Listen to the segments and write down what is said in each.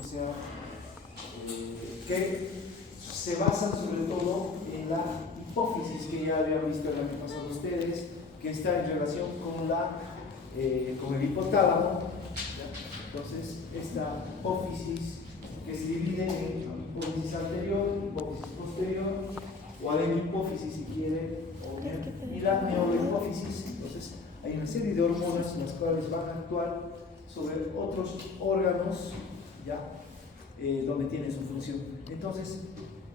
o sea, que se basan sobre todo en la hipófisis que ya habían visto el año pasado ustedes, que está en relación con el hipotálamo. Entonces, esta hipófisis que se divide en hipófisis anterior, hipófisis posterior, o adenohipófisis si quieren, y la neurohipófisis. Entonces, hay una serie de hormonas las cuales van a actuar sobre otros órganos, ¿ya? Donde tienen su función. Entonces,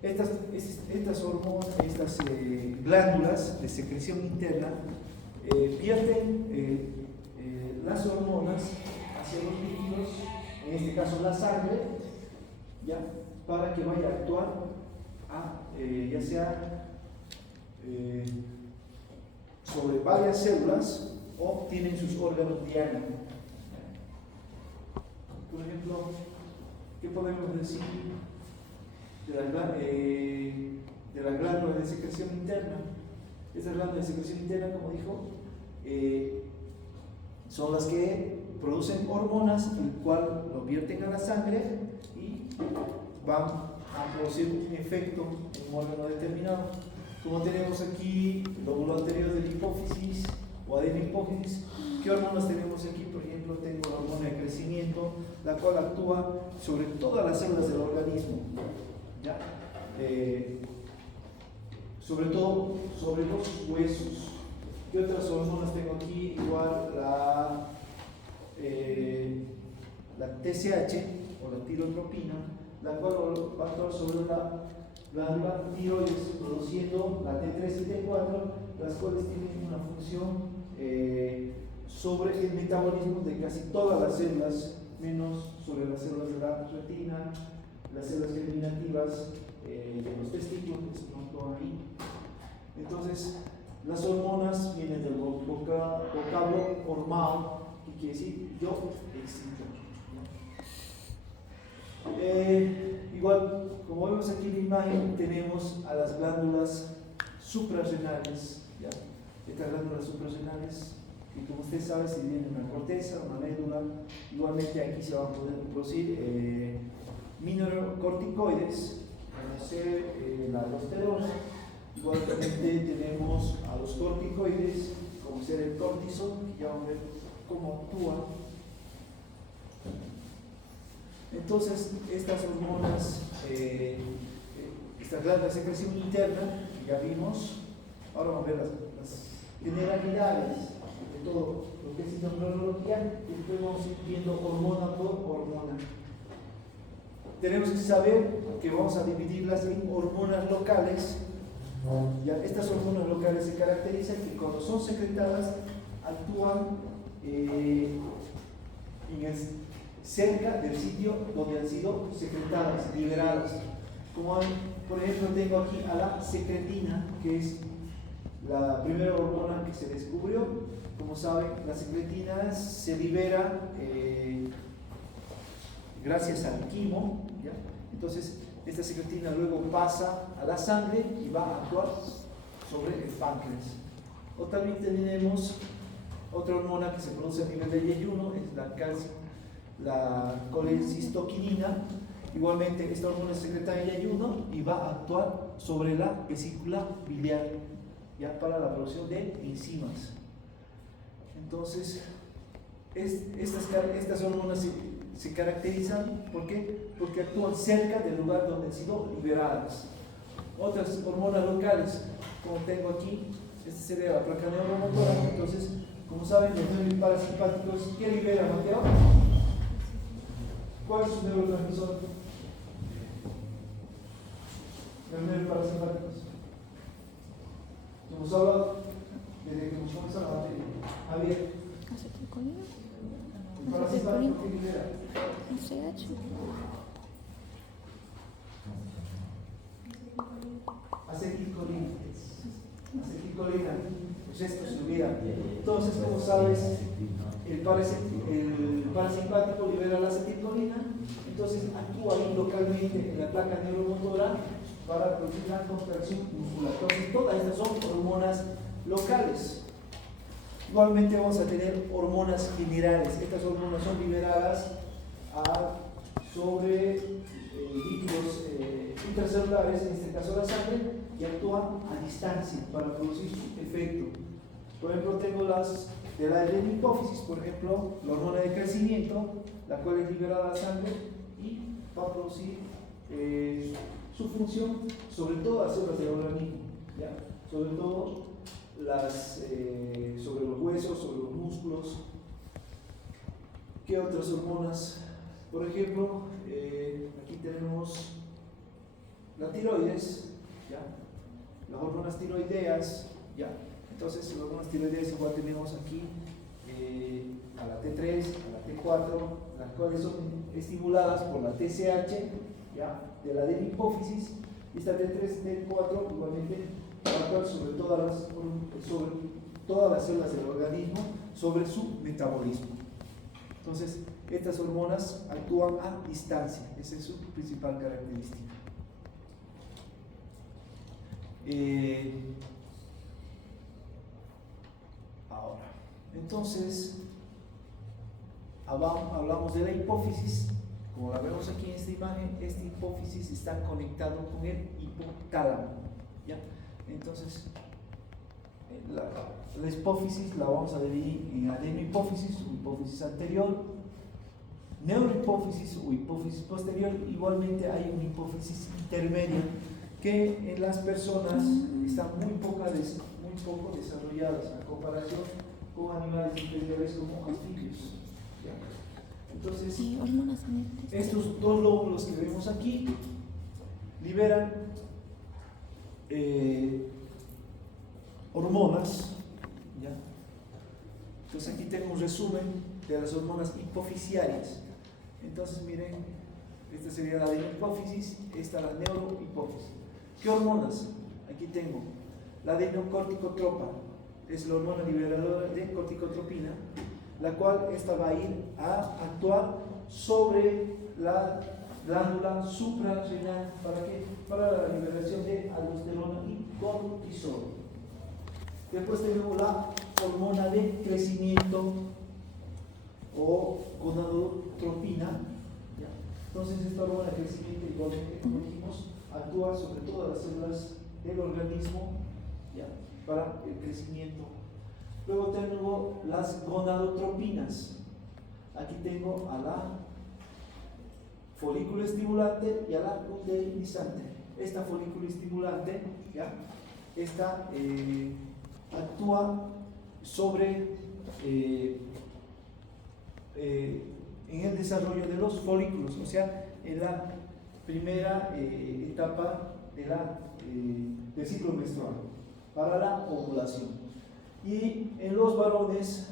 estas hormonas, estas glándulas de secreción interna vierten las hormonas hacia los líquidos, en este caso la sangre, ¿ya? Para que vaya a actuar ya sea sobre varias células o tienen sus órganos diarios. Por ejemplo, ¿qué podemos decir de la glándula de secreción interna? Esta glándula de secreción interna, como dijo, son las que producen hormonas, el cual lo vierten a la sangre y van a producir un efecto en un órgano determinado. Como tenemos aquí el lóbulo anterior de la hipófisis o adenohipófisis, ¿qué hormonas tenemos aquí? Por ejemplo, tengo la hormona de crecimiento, la cual actúa sobre todas las células del organismo, ¿ya? Sobre todo sobre los huesos. ¿Qué otras hormonas tengo aquí? Igual la TSH o la tirotropina, la cual va a actuar sobre la glándula tiroides, produciendo la T3 y T4, las cuales tienen una función sobre el metabolismo de casi todas las células, menos sobre las células de la retina, las células germinativas de los testículos, que se notó ahí. Entonces, las hormonas vienen del vocablo hormao, que quiere decir yo excito. Igual, como vemos aquí en la imagen, tenemos a las glándulas suprarrenales, ¿ya? Estas glándulas suprarrenales, que como usted sabe, se dividen en una corteza, una médula. Igualmente aquí se van a poder producir mineralocorticoides, como ser la aldosterona. Igualmente tenemos a los corticoides, como ser el cortisol, que ya vamos a ver cómo actúa. Entonces, estas hormonas, esta glándula de secreción interna, que ya vimos, ahora vamos a ver las generalidades de todo lo que es endocrinología, y después vamos a ir viendo hormona por hormona. Tenemos que saber que vamos a dividirlas en hormonas locales. Ya, estas hormonas locales se caracterizan que cuando son secretadas actúan cerca del sitio donde han sido secretadas, liberadas. Como por ejemplo tengo aquí a la secretina, que es la primera hormona que se descubrió. Como saben, la secretina se libera gracias al quimo, ¿ya? Entonces esta secretina luego pasa a la sangre y va a actuar sobre el páncreas. O también tenemos otra hormona que se produce a nivel de yeyuno, es la colecistoquinina. Igualmente esta hormona es secretada en yeyuno y va a actuar sobre la vesícula biliar, ya, para la producción de enzimas. Entonces estas hormonas se caracterizan, ¿por qué? Porque actúan cerca del lugar donde han sido liberadas. Otras hormonas locales, como tengo aquí, esta sería la placa neuromotora. Entonces, como saben, los nervios parasimpáticos, ¿qué libera, Mateo? ¿Cuál es su neurotransmisor? Los nervios parasimpáticos. Hemos hablado desde que hemos comenzado la materia. Javier. ¿Acetilcolina? ¿El parasimpático qué libera? ACH. Acetilcolina. Acetilcolina. Pues esto se olvida. Entonces, como sabes, el parasimpático libera la acetilcolina, entonces actúa ahí localmente en la placa neuromotora para producir la contracción muscular. Entonces, todas estas son hormonas locales. Igualmente vamos a tener hormonas generales. Estas hormonas son liberadas sobre líquidos intracelulares, en este caso la sangre, y actúan a distancia para producir su efecto. Por ejemplo, tengo las de la hipófisis, por ejemplo, la hormona de crecimiento, la cual es liberada a la sangre y va a producir su función sobre todas las células del organismo, ¿ya? Sobre todo sobre los huesos, sobre los músculos. ¿Qué otras hormonas? Por ejemplo, aquí tenemos la tiroides, ¿ya? Las hormonas tiroideas, ¿ya? Entonces, las hormonas tiroideas igual tenemos aquí a la T3, a la T4, las cuales son estimuladas por la TSH, ¿ya? De la hipófisis, y esta T3, T4 igualmente va a actuar sobre todas las células del organismo, sobre su metabolismo. Entonces, estas hormonas actúan a distancia, esa es su principal característica. Ahora, entonces, hablamos de la hipófisis. Como la vemos aquí en esta imagen, esta hipófisis está conectado con el hipotálamo, ¿ya? Entonces, la hipófisis la vamos a dividir en adenohipófisis o hipófisis anterior, neurohipófisis o hipófisis posterior. Igualmente hay una hipófisis intermedia que en las personas están muy poco desarrolladas a comparación con animales inferiores como anfibios, ¿ya? Entonces, estos dos lóbulos que vemos aquí liberan hormonas, ¿ya? Entonces aquí tengo un resumen de las hormonas hipofisiarias. Entonces miren, esta sería la adenohipófisis, esta la neurohipófisis. ¿Qué hormonas? Aquí tengo la adenocorticotropa, es la hormona liberadora de corticotropina, la cual esta va a ir a actuar sobre la glándula suprarrenal. ¿Para qué? Para la liberación de aldosterona y cortisol. Después tenemos la hormona de crecimiento o gonadotropina, ¿ya? Entonces esta hormona de crecimiento, igualmente como dijimos, actúa sobre todas las células del organismo, ¿ya? Para el crecimiento. Luego tengo las gonadotropinas. Aquí tengo a la folículo estimulante y a la luteinizante. Esta folículo estimulante, ¿ya? Esta actúa sobre en el desarrollo de los folículos, o sea, en la primera etapa del ciclo menstrual para la ovulación. Y en los varones,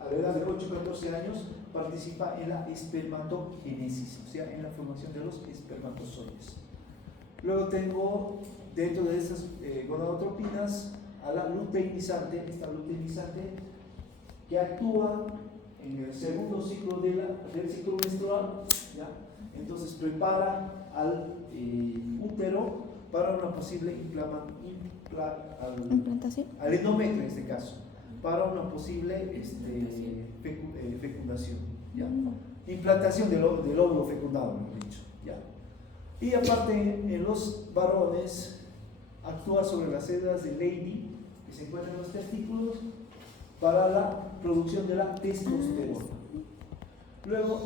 a la edad de 8 a 14 años, participa en la espermatogénesis, o sea, en la formación de los espermatozoides. Luego tengo dentro de estas gonadotropinas a la luteinizante, esta luteinizante que actúa en el segundo ciclo del ciclo menstrual, ¿ya? Entonces prepara al útero para una posible al endometrio en este caso, para una posible fecundación, ¿ya? Implantación del óvulo fecundado, mejor dicho, ¿ya? Y aparte en los varones actúa sobre las células de Leydig que se encuentran en los testículos para la producción de la testosterona. Luego,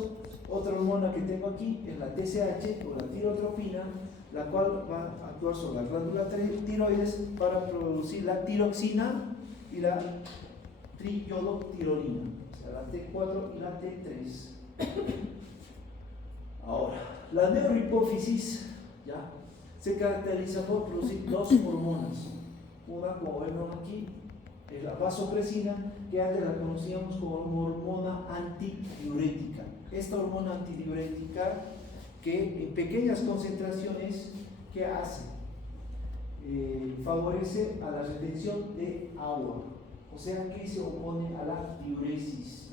otra hormona que tengo aquí es la TSH o la tirotropina, la cual va a actuar sobre la glándula tiroides para producir la tiroxina y la triiodotirolina, o sea, la T4 y la T3. Ahora, la neurohipófisis, ¿ya?, se caracteriza por producir dos hormonas. Una, como vemos aquí, es la vasopresina, que antes la conocíamos como hormona antidiurética. Esta hormona antidiurética, que en pequeñas concentraciones, ¿qué hace? Favorece a la retención de agua, o sea que se opone a la diuresis,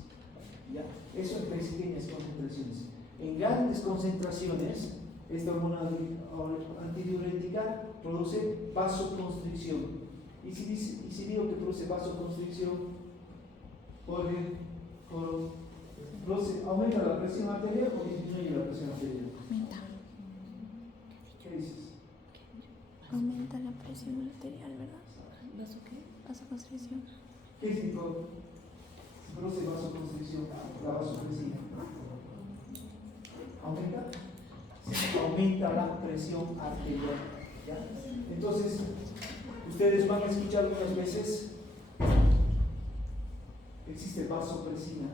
¿ya? Eso en pequeñas concentraciones. En grandes concentraciones, esta hormona antidiurética produce vasoconstricción. Y si digo que produce vasoconstricción, Jorge, ¿Aumenta la presión arterial o disminuye la presión arterial? Aumenta. ¿Qué dices? Aumenta la presión arterial, ¿verdad? ¿Vaso qué? Vasoconstricción. ¿Qué es esto? Se produce vasoconstricción, la vasopresina. ¿Aumenta? Sí, aumenta la presión arterial. ¿Ya? Entonces, ustedes van a escuchar algunas veces, existe vasopresina,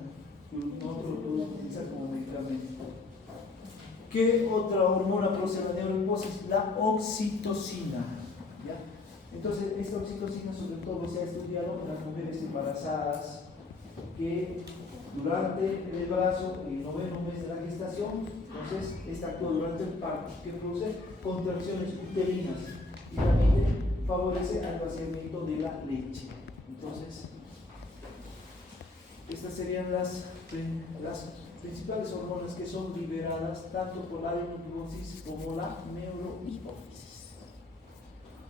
que nosotros lo podemos utilizar como medicamento. ¿Qué otra hormona produce la neurohipófisis? La oxitocina. ¿Ya? Entonces, esta oxitocina sobre todo se ha estudiado en las mujeres embarazadas que durante el embarazo, el 9º mes de la gestación, entonces esta actúa durante el parto, que produce contracciones uterinas y también favorece al vaciamiento de la leche. Entonces, estas serían las principales hormonas que son liberadas tanto por la adenohipófisis como la neurohipófisis.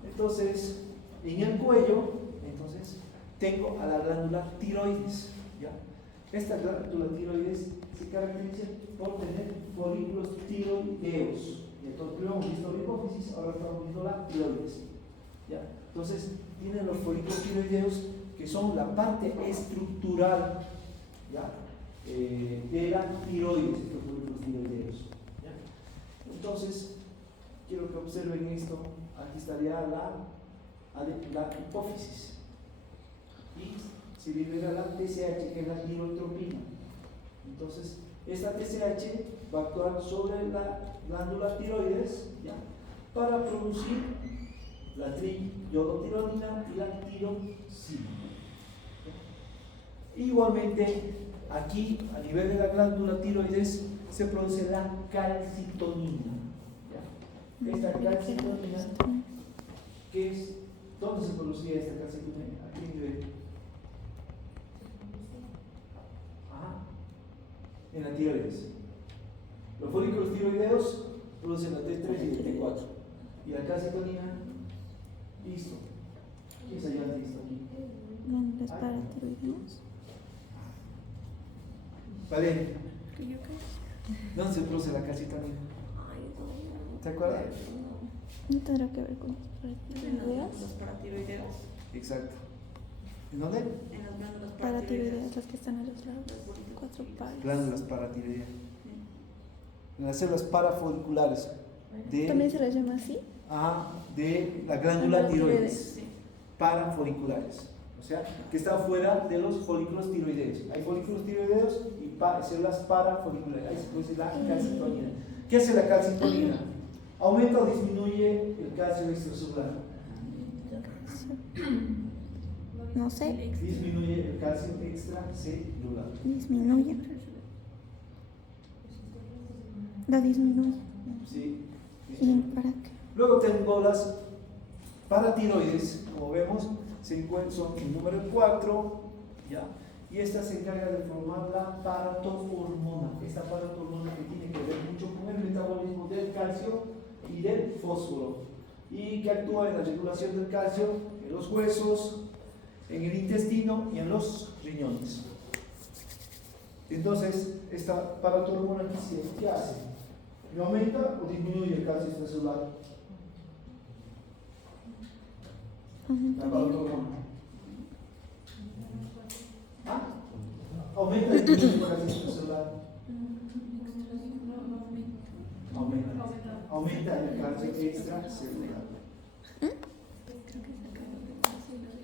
Entonces, en el cuello, entonces, tengo a la glándula tiroides. ¿Ya? Esta glándula tiroides se caracteriza por tener folículos tiroideos. Entonces, primero hemos visto la hipófisis, ahora estamos viendo la tiroides. ¿Ya? Entonces, tienen los folículos tiroideos que son la parte estructural, ¿ya? De la tiroides, estos folículos tiroideos. ¿Ya? Entonces, quiero que observen esto. Aquí estaría la hipófisis y se libera la TSH, que es la tirotropina. Entonces, esta TSH va a actuar sobre la glándula tiroides, ¿ya? Para producir la triiodotironina y la tirosina. Igualmente, aquí a nivel de la glándula tiroides se produce la calcitonina. ¿Ya? Esta calcitonina, ¿qué es? ¿Dónde se producía esta calcitonina? ¿A qué nivel? En la tiroides. Los folículos tiroideos producen la T3 y la T4. Y la calcitonina, listo. ¿Qué es allá listo aquí? Glándulas paratiroideas. Vale. ¿Dónde se produce la calcitonina? ¿Te acuerdas? ¿No tendrá que ver con las paratiroideas? Los paratiroideos. Exacto. ¿En dónde? En las glándulas Paratiroideas, las que están a los lados. 4 pares. Glándulas paratiroideas. En las células parafoliculares. ¿También se las llama así? De la glándula tiroides. Sí. Parafoliculares. O sea, que está fuera de los folículos tiroideos. Hay folículos tiroideos y células parafoliculares. Ahí se produce la calcitonina. ¿Qué hace la calcitonina? ¿Aumenta o disminuye el calcio extracelular? No sé. Disminuye el calcio extracelular. Disminuye. La disminuye. Sí. ¿Y para qué? Luego tengo las paratiroides, como vemos, son el número 4, ¿ya? Y esta se encarga de formar la paratohormona. Esta paratohormona que tiene que ver mucho con el metabolismo del calcio y del fósforo, y que actúa en la regulación del calcio en los huesos, en el intestino y en los riñones. Entonces, esta paratohormona ¿qué hace? ¿Me aumenta o disminuye el calcio extracelular? La paratohormona. ¿Aumenta o disminuye el calcio extracelular? Aumenta el calcio extracelular.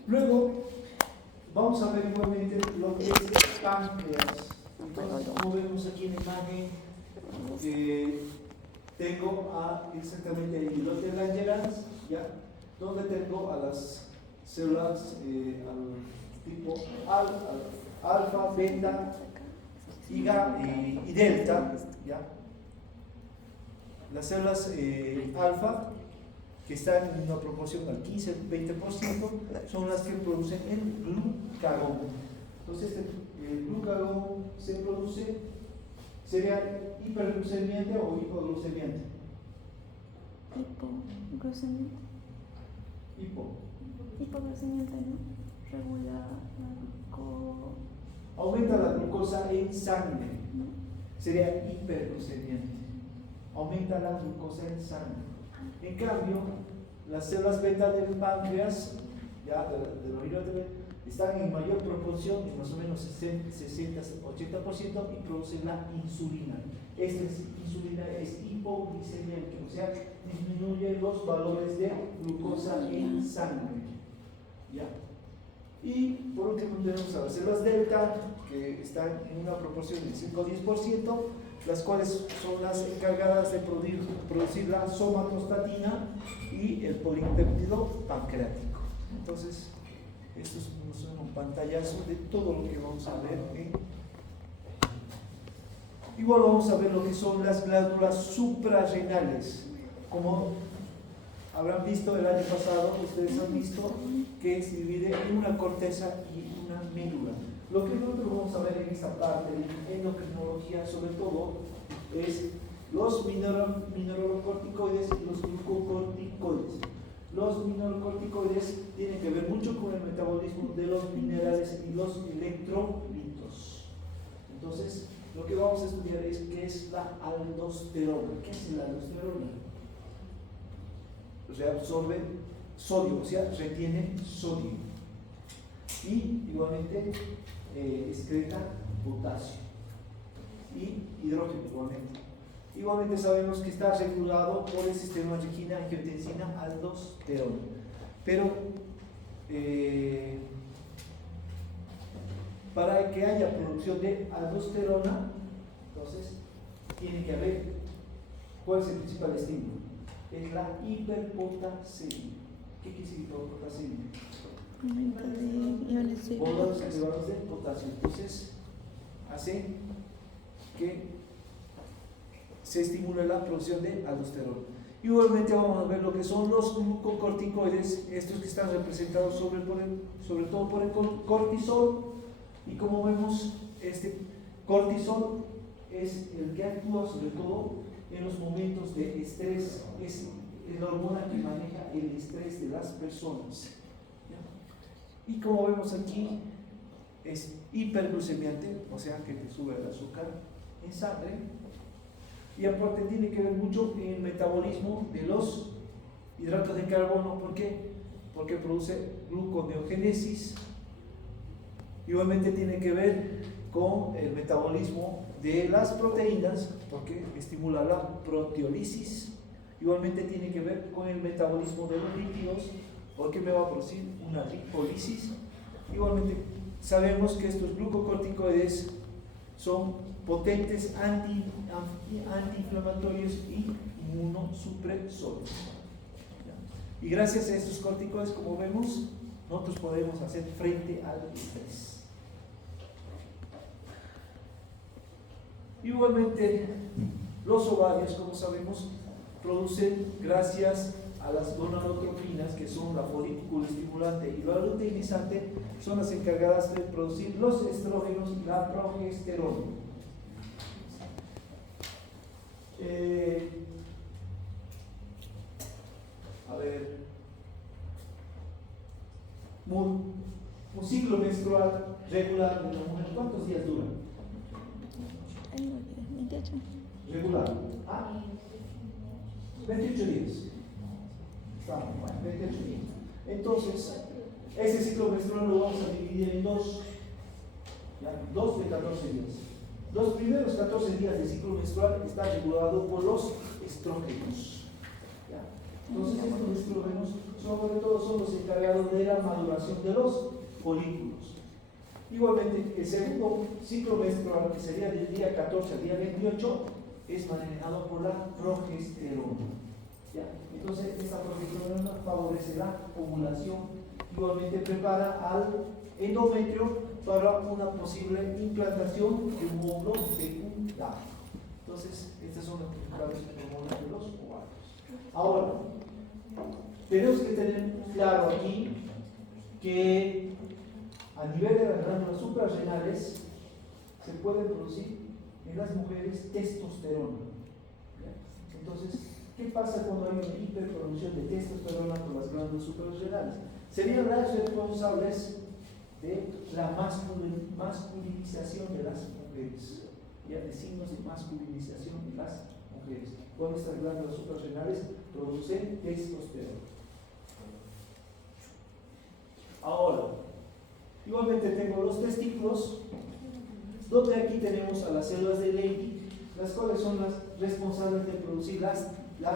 Luego, vamos a ver igualmente lo que es el páncreas. Entonces, como vemos aquí en la imagen, tengo exactamente el islote Langerhans, ¿ya? Donde tengo a las células al tipo alfa, beta y delta, ¿ya? Las células alfa, que están en una proporción al 15-20%, son las que producen el glucagón. Entonces, el glucagón se produce, ¿sería hiperglucemiante o hipoglucemiante? Hipoglucemiante. Hipoglucemiante, ¿no? Regula la Aumenta la glucosa en sangre, sería hiperglucemiante. Aumenta la glucosa en sangre. En cambio, las células beta del páncreas, ya de los hidratos, están en mayor proporción, en más o menos 60-80%, y producen la insulina. Esta insulina es hipoglicemiante, o sea, disminuye los valores de glucosa en sangre. ¿Ya? Y por último tenemos a las células delta, que están en una proporción de 5-10%, las cuales son las encargadas de producir la somatostatina y el polipéptido pancreático. Entonces, esto es un pantallazo de todo lo que vamos a ver. Igual vamos a ver lo que son las glándulas suprarrenales. Como habrán visto el año pasado, ustedes han visto que se divide en una corteza y una médula. Lo que nosotros vamos a ver en esta parte de endocrinología, sobre todo, es los mineralocorticoides y los glucocorticoides. Los mineralocorticoides tienen que ver mucho con el metabolismo de los minerales y los electrolitos. Entonces, lo que vamos a estudiar es qué es la aldosterona. ¿Qué es la aldosterona? Reabsorbe sodio, o sea, retiene sodio. Y igualmente excreta potasio y hidrógeno igualmente. Igualmente sabemos que está regulado por el sistema requina-angiotensina-aldosterona. Pero para que haya producción de aldosterona, entonces tiene que haber, ¿cuál es el principal estímulo? Es la hiperpotasemia. ¿Qué quiere decir hiperpotasemia? Aumento de iones de Bolas elevados de potasio. Entonces hace que se estimule la producción de aldosterona. Igualmente vamos a ver lo que son los glucocorticoides, estos que están representados sobre todo por el cortisol. Y como vemos, este cortisol es el que actúa sobre todo en los momentos de estrés, es la hormona que maneja el estrés de las personas. ¿Ya? Y como vemos aquí, es hiperglucemiante, o sea que te sube el azúcar en sangre, y aparte tiene que ver mucho en el metabolismo de los hidratos de carbono. ¿Por qué? Porque produce gluconeogénesis. Igualmente tiene que ver con el metabolismo de las proteínas, porque estimula la proteólisis. Igualmente tiene que ver con el metabolismo de los lípidos, porque me va a producir una lipólisis. Igualmente sabemos que estos glucocorticoides son potentes antiinflamatorios y inmunosupresores. Y gracias a estos corticoides, como vemos, nosotros podemos hacer frente al estrés. Igualmente, los ovarios, como sabemos, producen, gracias a las gonadotropinas, que son la folículo estimulante y la luteinizante, son las encargadas de producir los estrógenos y la progesterona. Un ciclo menstrual regular de la mujer, ¿cuántos días dura? 28. Regular. 28 días. Está bueno, 28 días. Entonces, ese ciclo menstrual lo vamos a dividir en dos. ¿Ya? 2 de 14 días. Los primeros 14 días del ciclo menstrual está regulado por los estrógenos. ¿Ya? Entonces, estos estrógenos sobre todo son los encargados de la maduración de los folículos. Igualmente, el segundo ciclo menstrual, que sería del día 14 al día 28, es manejado por la progesterona. ¿Ya? Entonces, esta progesterona favorece la ovulación. Igualmente, prepara al endometrio para una posible implantación de un óvulo fecundado. Entonces, estas son las principales hormonas de los ovarios. Ahora, tenemos que tener claro aquí que a nivel de las glándulas suprarrenales se puede producir en las mujeres testosterona. ¿Ya? Entonces, ¿qué pasa cuando hay una hiperproducción de testosterona por las glándulas suprarrenales? Serían las responsables de la masculinización de las mujeres, ya de signos de masculinización de las mujeres. Cuando estas glándulas suprarrenales producen testosterona. Ahora, igualmente tengo los testículos, donde aquí tenemos a las células de Leydig, las cuales son las responsables de producir la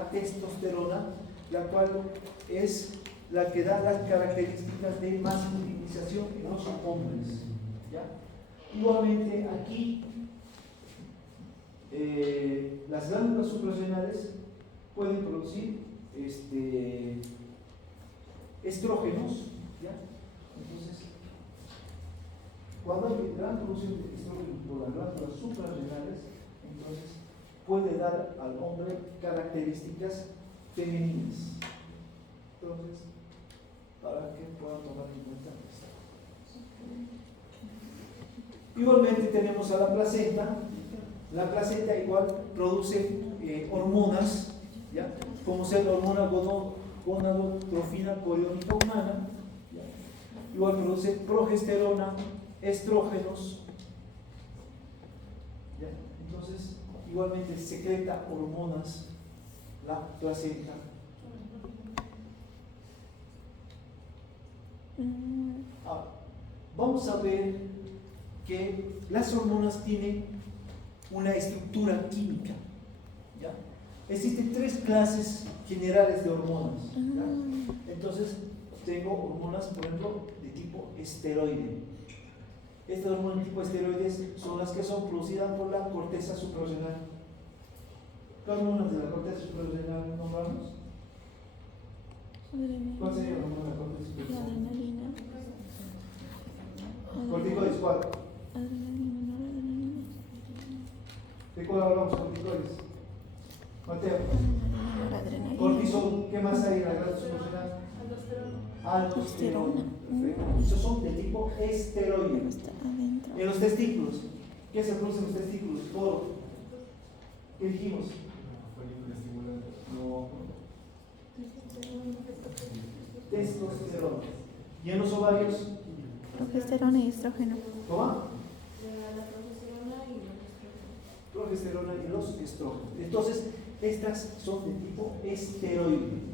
testosterona, la cual es la que da las características de masculinización en los hombres. ¿Ya? Igualmente aquí las glándulas suprarrenales pueden producir estrógenos. ¿Ya? Entonces, cuando hay gran producción de estrógenos por las glándulas suprarrenales, entonces puede dar al hombre características femeninas. Entonces, para que puedan tomar en cuenta esto. Igualmente tenemos a la placenta. La placenta igual produce hormonas, ¿ya? Como ser la hormona gonadotrofina coriónica humana, ¿ya? Igual produce progesterona, estrógenos, ¿ya? Entonces igualmente secreta hormonas la placenta. Ahora, vamos a ver que las hormonas tienen una estructura química, ¿ya? Existen tres clases generales de hormonas, ¿ya? Entonces tengo hormonas, por ejemplo, de tipo esteroide. Estas hormonas de tipo esteroides son las que son producidas por la corteza suprarrenal. ¿Qué hormonas de la corteza suprarrenal nombramos? ¿Cuál sería la hormona de la corteza suprarrenal? La adrenalina. Corticoides, ¿cuál? Adrenalina, noradrenalina. ¿De cuál hablamos? Corticoides. Mateo. Noradrenalina. Cortisol, ¿qué más hay en la glándula suprarrenal? Aldosterona. Perfecto. Estos son de tipo esteroide. Está adentro. En los testículos, ¿qué se produce en los testículos? Por, ¿qué dijimos? No. Testosterona. ¿Y en los ovarios? Progesterona y estrógeno. ¿Cómo? Progesterona y los estrógenos. Entonces, estas son de tipo esteroide.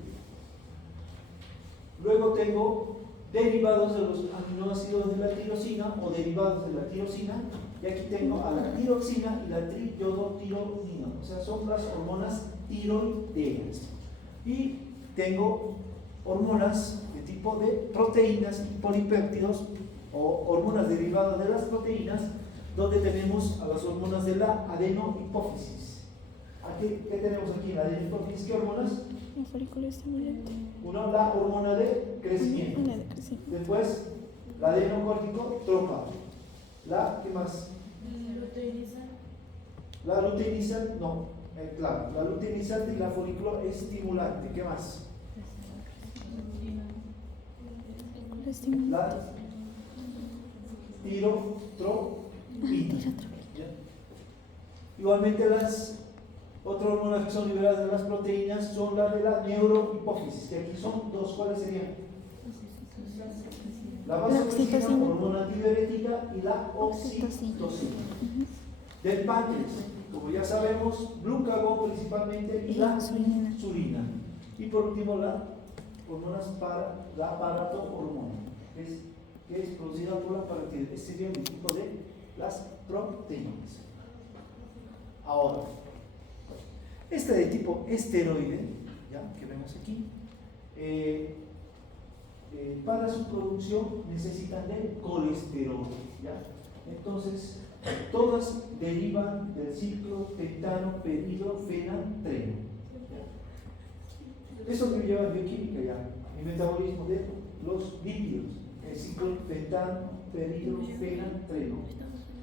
Luego tengo derivados de los aminoácidos de la tirosina o derivados de la tirosina, y aquí tengo a la tiroxina y la triiodotironina, o sea, son las hormonas tiroideas. Y tengo hormonas de tipo de proteínas y polipéptidos o hormonas derivadas de las proteínas, donde tenemos a las hormonas de la adenohipófisis. ¿Qué tenemos aquí en la adenohipófisis? ¿Qué hormonas? El folículo estimulante. Una, la hormona de crecimiento. La de crecimiento. Después, la adenocórtico trópalo. ¿Qué más? La luteinizante, no, claro, la luteinizante y la folículo estimulante. ¿Qué más? La tirotropina. Igualmente las otras hormonas que son liberadas de las proteínas son las de la neurohipófisis, que aquí son dos. ¿Cuáles serían? La vasopresina, hormona antidiurética, y la oxitocina. Del páncreas, como ya sabemos, glucagón principalmente, y la insulina. Y por último, las hormonas para la paratormona, que es producida por la paratiroidea. Este sería el tipo de las proteínas. Ahora, esta de tipo esteroide, ¿ya? Que vemos aquí, para su producción necesitan de colesterol, ¿ya? Entonces, todas derivan del ciclo pentano-peridofenatreno. Eso que lleva en bioquímica ya, el metabolismo de los lípidos, el ciclo pentano-peridofenatreno.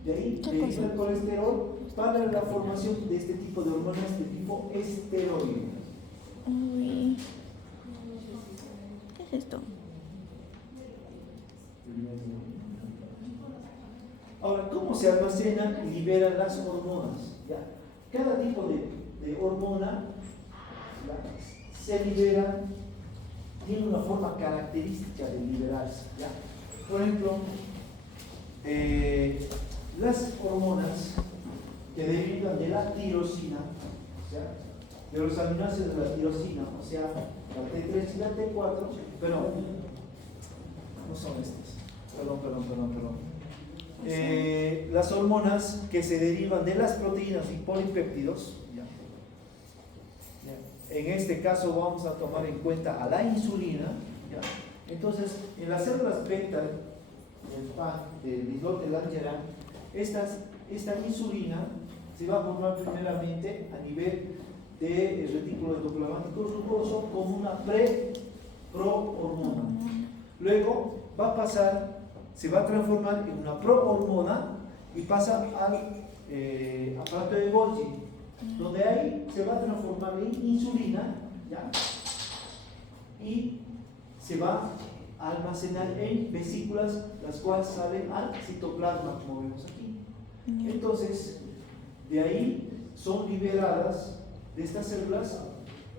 De ahí deriva el colesterol para la formación de este tipo de hormonas de tipo esteroide. Uy. ¿Qué es esto? Ahora, ¿cómo se almacenan y liberan las hormonas? ¿Ya? Cada tipo de hormona se libera, tiene una forma característica de liberarse. ¿Ya? Por ejemplo, las hormonas que derivan de la tirosina, o sea, de los aminoácidos de la tirosina, o sea, la T3 y la T4, pero no son estas. Perdón. Las hormonas que se derivan de las proteínas y polipéptidos, ¿ya? En este caso vamos a tomar en cuenta a la insulina, ¿ya? Entonces, en las células beta del PAN, del islote Langerhans, esta insulina se va a formar primeramente a nivel del retículo endoplasmático rugoso como una prohormona. Luego va a pasar, se va a transformar en una prohormona y pasa al aparato de Golgi, donde ahí se va a transformar en insulina, ¿ya? Y se va a almacenar en vesículas, las cuales salen al citoplasma, como vemos aquí. Entonces, de ahí son liberadas de estas células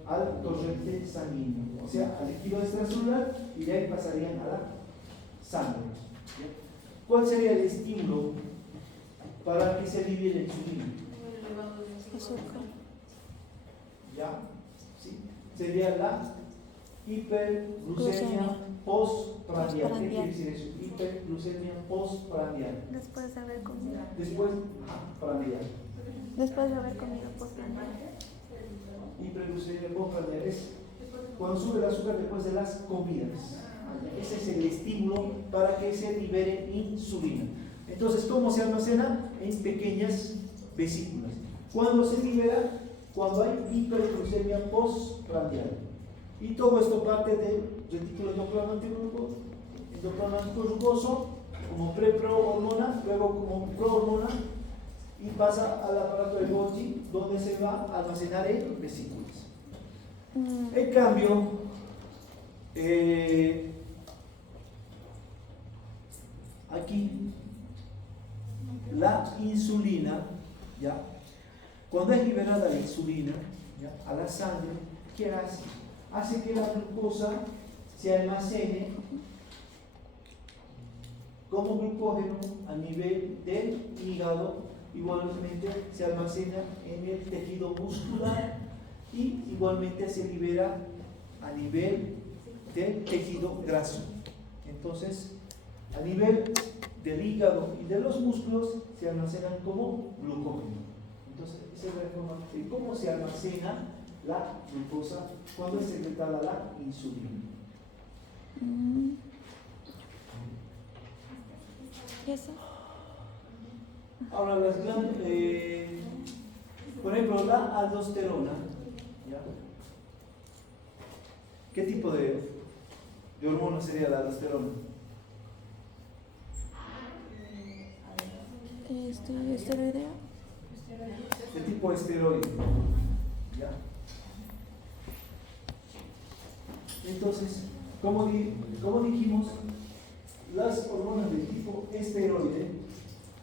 al torrente sanguíneo, o sea, al líquido extracelular, y de ahí pasarían a la sangre. ¿Ya? ¿Cuál sería el estímulo para que se alivie la insulina? Azúcar. ¿Ya? ¿Sí? Sería la hiperglucemia postprandial. ¿Qué quiere decir eso? Hiperglucemia postprandial. Después de haber comido. Después, prandial. Después de haber comido postprandial. Hiperglucemia postprandial es cuando sube el azúcar después de las comidas. Ese es el estímulo para que se libere insulina. Entonces, ¿cómo se almacena? En pequeñas vesículas. ¿Cuándo se libera? Cuando hay hiperglucemia postprandial. Y todo esto parte del retículo endoplasmático rugoso como preprohormona, luego como prohormona, y pasa al aparato de Golgi, donde se va a almacenar en vesículas. En cambio, aquí la insulina, ¿ya? Cuando es liberada la insulina, ¿ya?, a la sangre, ¿qué hace? Hace que la glucosa se almacene como glucógeno a nivel del hígado, igualmente se almacena en el tejido muscular y igualmente se libera a nivel del tejido graso. Entonces, a nivel del hígado y de los músculos se almacenan como glucógeno. Entonces, esa es la forma de cómo se almacena la glucosa cuando es secretada la insulina. ¿Y eso? Ahora, las glándulas, por ejemplo, la aldosterona, ¿ya? ¿Qué tipo de hormona sería la aldosterona? Esteroidea. De tipo esteroide, ¿ya? Entonces, como dijimos, las hormonas de tipo esteroide,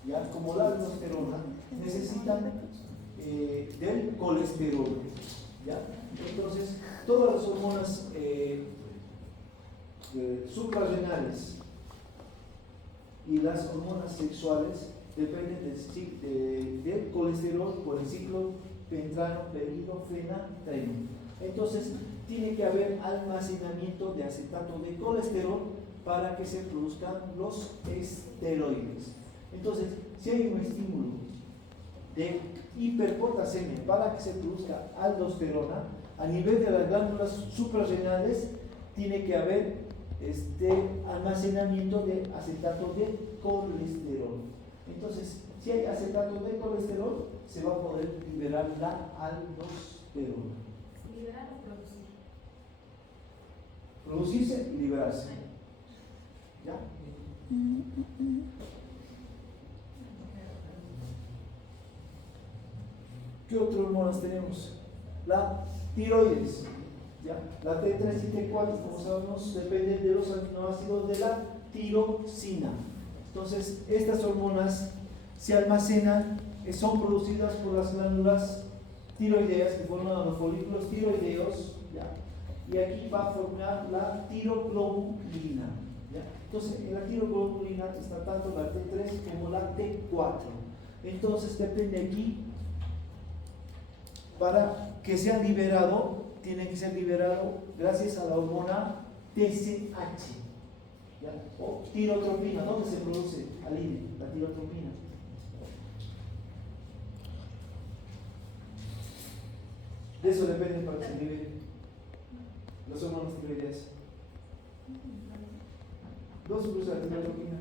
¿ya?, como la aldosterona, necesitan del colesterol, ¿ya? Entonces, todas las hormonas suprarrenales y las hormonas sexuales dependen del colesterol por el ciclo pentrano-peridofrenadreno. Entonces, tiene que haber almacenamiento de acetato de colesterol para que se produzcan los esteroides. Entonces, si hay un estímulo de hiperpotasemia para que se produzca aldosterona, a nivel de las glándulas suprarrenales tiene que haber almacenamiento de acetato de colesterol. Entonces, si hay acetato de colesterol, se va a poder liberar la aldosterona. ¿Liberar o producir? Producirse y liberarse. ¿Ya? ¿Qué otras hormonas tenemos? La tiroides, ¿ya? La T3 y T4, como sabemos, dependen de los aminoácidos de la tirosina. Entonces, estas hormonas se almacenan, son producidas por las glándulas tiroideas que forman los folículos tiroideos, ¿ya? Y aquí va a formar la tiroglobulina, ¿ya? Entonces, en la tiroglobulina está tanto la T3 como la T4. Entonces, depende aquí, para que sea liberado, tiene que ser liberado gracias a la hormona TSH, ¿ya? O tirotropina. ¿Dónde se produce, Aline, la tirotropina? De eso depende para que se libere las hormonas tiroideas. ¿Dónde se produce la tirotropina?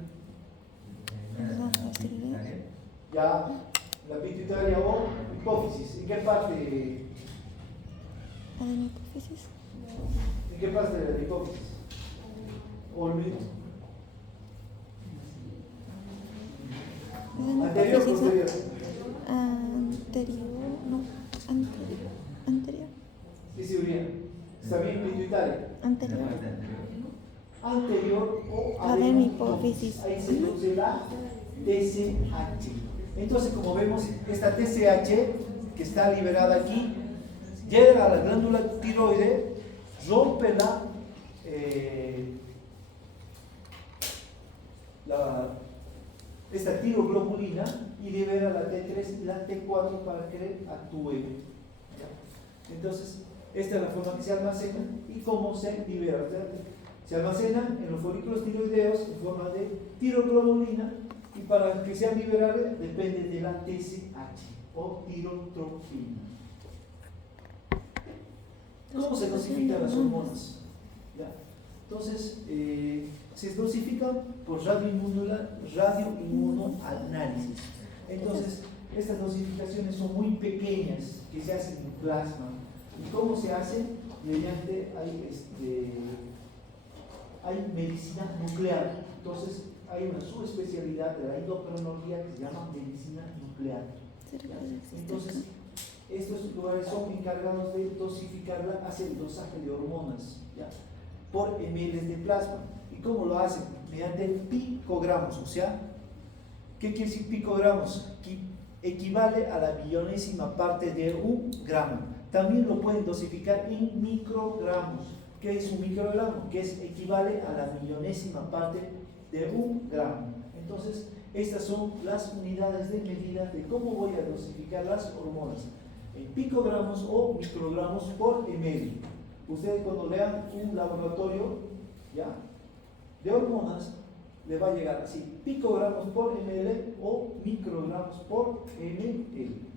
Ya, la pituitaria o hipófisis. ¿En qué parte? ¿La de la hipófisis? ¿En qué parte de la hipófisis? ¿O el anterior o posterior? Anterior, no, anterior. ¿Qué seguridad? ¿Está bien pituitaria? Anterior. Anterior o adenohipófisis. Ahí se produce la TSH. Entonces, como vemos, esta TSH que está liberada aquí llega a la glándula tiroide, rompe esta tiroglobulina y libera la T3 y la T4 para que actúe. ¿Ya? Entonces, esta es la forma que se almacena y cómo se libera. Se almacena en los folículos tiroideos en forma de tiroglobulina y para que sea liberada depende de la TSH o tirotropina. ¿Cómo se dosifican las hormonas? ¿Ya? Entonces, se dosifican por radioinmunoanálisis. Entonces, estas dosificaciones son muy pequeñas que se hacen en plasma. ¿Y cómo se hace? Mediante hay medicina nuclear. Entonces, hay una subespecialidad de la endocrinología que se llama medicina nuclear. ¿Ya? Entonces, estos lugares son encargados de dosificarla, hacer el dosaje de hormonas, ¿ya? Por ml de plasma. ¿Y cómo lo hacen? Mediante picogramos. O sea, ¿qué quiere decir picogramos? Que equivale a la millonésima parte de un gramo. También lo pueden dosificar en microgramos. ¿Qué es un microgramo? Que equivale a la millonésima parte de un gramo. Entonces, estas son las unidades de medida de cómo voy a dosificar las hormonas. En picogramos o microgramos por ml. Ustedes cuando lean un laboratorio, ¿ya?, de hormonas, le va a llegar así: picogramos por ml o microgramos por ml.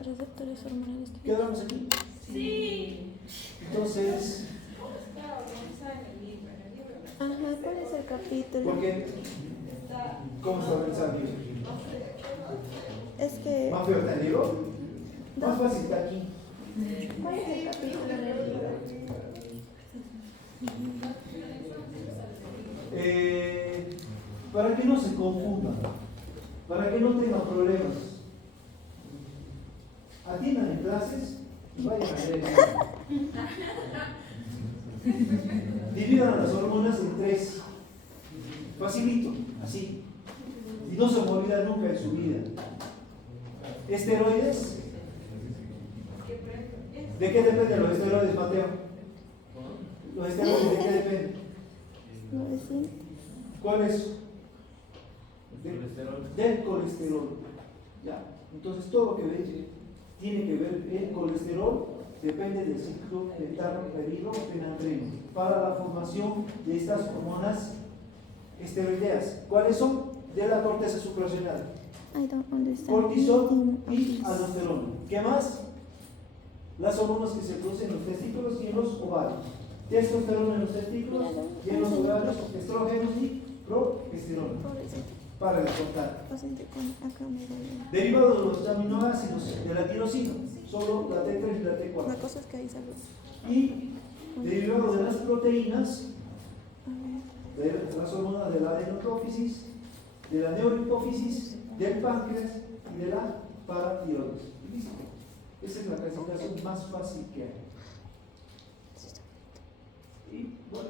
Receptores hormonales. ¿Quedamos aquí? Sí. Entonces, ajá, ¿cuál es el capítulo? porque, ¿cómo está organizado el libro? Es que, ¿Más feo está el libro? Más fácil está aquí. ¿cuál es el capítulo del libro? Para que no se confundan, para que no tengan problemas, atiendan en clases y vayan a leer. Dividan las hormonas en 3. Facilito, así. Y no se me olvida nunca en su vida. Esteroides. ¿De qué dependen los esteroides, Mateo? ¿Los esteroides de qué dependen? 900. ¿Cuál es? Del colesterol. Ya. Entonces todo lo que veis tiene que ver el colesterol, depende del ciclo pentantreno para la formación de estas hormonas esteroideas. ¿Cuáles son? De la corteza suprarrenal: I don't understand. cortisol y aldosterona. ¿Qué más? Las hormonas que se producen en los testículos y en los ovarios: testosterona en los testículos y en los ovarios, estrógenos y progesterona. Para descontar. Derivados de los aminoácidos de la tirosina, solo la T3 y la T4. La cosa es que hay salud. Y derivados de las proteínas, de las hormonas de la adenoprófisis, de la neurohipófisis, del páncreas y de la paratiroides. ¿Listo? Esa es la clasificación más fácil que hay. Y bueno,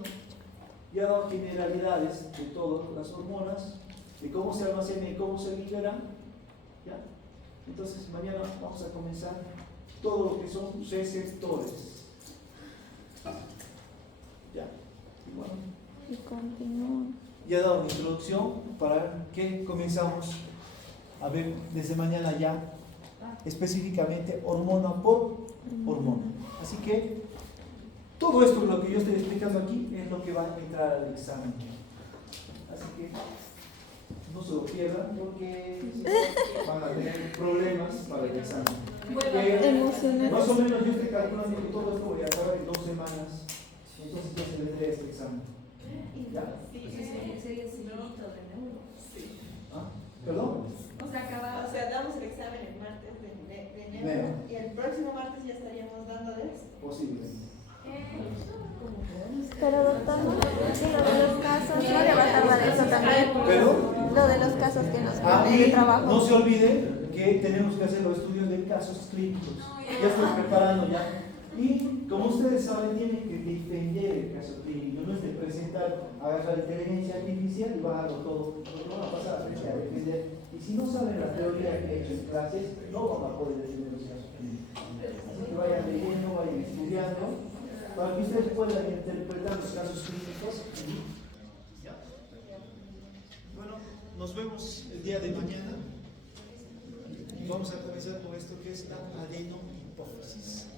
ya he dado generalidades de todas las hormonas, de cómo se almacenan y cómo se liberan, ¿ya? Entonces mañana vamos a comenzar todo lo que son receptores. Ya, y bueno, Y continúa. ya he dado mi introducción para que comenzamos a ver desde mañana ya específicamente hormona por hormona. Así que todo esto, lo que yo estoy explicando aquí, es lo que va a entrar al examen. Así que no se lo pierdan porque van a tener problemas para el examen. Emocionante. Más o menos yo estoy calculando que todo esto voy a acabar en 2 semanas. Entonces ya se vendría este examen. ¿Ya? Sería el similito de neuro. ¿Ah? ¿Perdón? O sea, damos el examen el martes de enero y el próximo martes ya estaríamos dando de eso. Posible. Pero doctor, ¿no? Y lo de los casos, no le va a tardar eso también. ¿Pero? Lo de los casos que nos ponen Y de trabajo. no se olviden que tenemos que hacer los estudios de casos clínicos. Ya estoy preparando ya. Y como ustedes saben, tienen que defender el caso clínico. No es de presentar, agarrar inteligencia artificial y bajarlo todo. Porque van a pasar a frente a defender. Y si no saben la teoría que he hecho en clases, no van a poder defender los casos clínicos. Así que vayan leyendo, vayan estudiando, para que ustedes puedan interpretar los casos clínicos. Bueno, nos vemos el día de mañana. Y vamos a comenzar con esto que es la adenohipófisis.